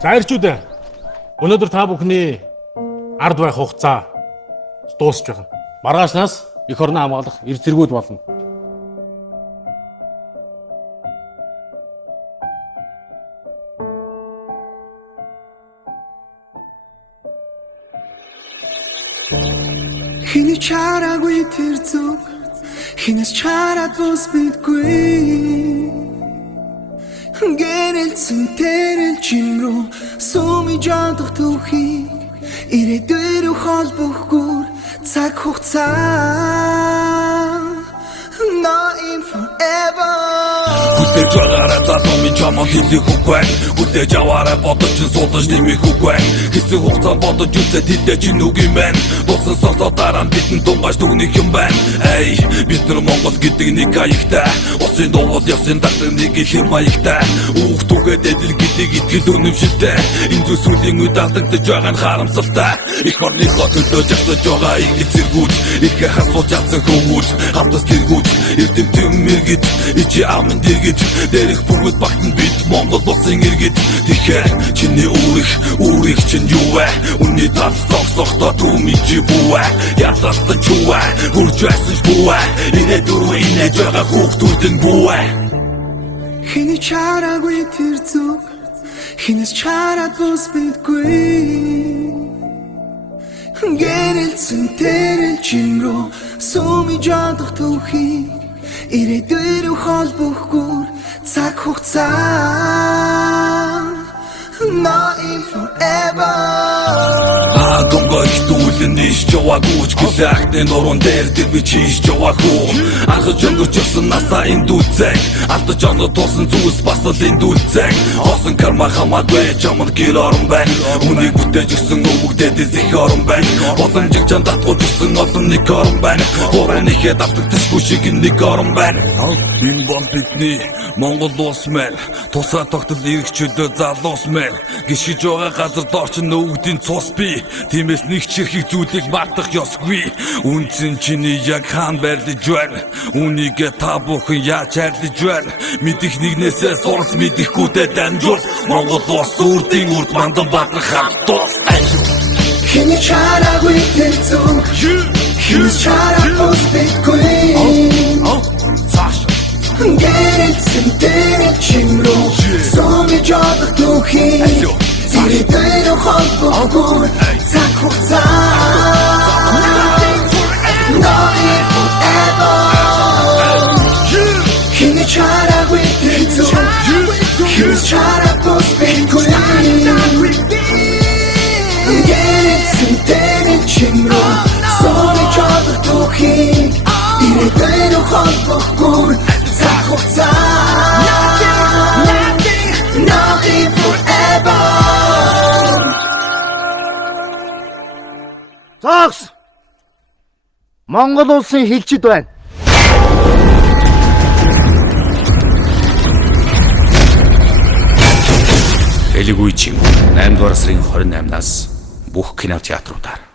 За ирчүүд. Өнөөдөр та бүхний ард байх хугацаа дуусч байна. Маргаашнаас эх орноо хамгаалах эрс зэргүүд болно. Хиний чараагүй тэр зүг хинээс чараад бос бидгүй гэрэлцэн тэрэл чимрүү сумиж ядах түүхийг ирээдүйрүү холбохгүй цаг хугацаа not in forever Хүлээж байгаарай залуумын чамд хэлэх үгүй Хүлээж аваарай бодож суудаж нэмэх үгүй Хэсэг хугацаанд бодож үзээд хэлээж нүг юм байна Дусан сонсоод дараа нь бидэнд дунгаж дүгнэх юм байна Эй, бид нар Монгол гэдэг нэг хаягтай Усын дуулал явсан дагдаг нэг их маягтай Үүх түгээд эдэл гэдэг итгэл үнэмшилтэй Энэ зүйл сүлийн үед алдагдаж байгаа нь харамсалтай Их орныхоо төлөө жагсаж байгаа их зэргүүд Их хасууж чадсан хөвгүүд Хамтас тэргүүд Эрдэмтэн мэргэд Ичи амын дэргэд Дээрх бүргэд багтан бид Монгол улсын иргэд Тэгэхээр чиний үүрэг чинь юу вэ Үнний тал зогсохдоо түмичи бүүэ Ядалтан чүүэ Хурж байсан ч бүүэ Инээдүрүү инээж байгаа хүүхдүүдэн бүүэ Хиний чараагүй тэр зүг хинээс чараад бос бидгүй гэрэлцэн тэрэл чимрүү сумиж ядах түүхийг ирээдүйрүү холбохгүй цаг хугацаа not in forever Гомго их дүүлэн иш жаваагүйч гэлэхтэн орон дээр тэр би чиш жаваагүй Анхаж өнгөрч явсан насаа энэ дүүцэг Алдаж оноо туусан зүйлс бас л энэ дүүцэг Хоосон карма хамаагүй чамд гэр орон байна Үнийг бүтээж өгсөн өвгдөөс их орон байна Боломжиг чанд татгуулж өгсөн олон нэг орон байна Хуран ихэд автагдчихгүй шиг нэг орон байна Энэ бом бидний Монгол улс мэн Тусаа тогтол иргэчүүдөө залуус мэн Гიშиж байгаа газар дооч нь өвгдийн цус би Тиймээс нэг чихийг зүйлийг мартах ёсгүй Үнцэн чиний яг хаан байрлаж байна Үүнийгээ та бүхэн яаж хайрлаж байна Мэдих нэгнээсээ сурц мэдэхгүйдээ дамжуул Монгол улс үрдийн үрд мандан бадрах хамтуул Хиний чараагүй тэр зүг хинээс чараад бос бидгүй гэрэлцэн тэрэл чимрүү сумиж ядах түүхийг ирээдүйрүү холбохгүй цаг хугацаа not in forever Хиний чараагүй тэр зүг хинээс чараад бос бидгүй гэрэлцэн тэрэл чимрүү сумиж ядах түүхийг ирээдүйрүү холбохгүй цаг хугацаа not in forever Зогс! Монгол улсын хэлчид байна. Элэггүй чим 8 дугаар сарын 28-наас бүх кинотеатруудаар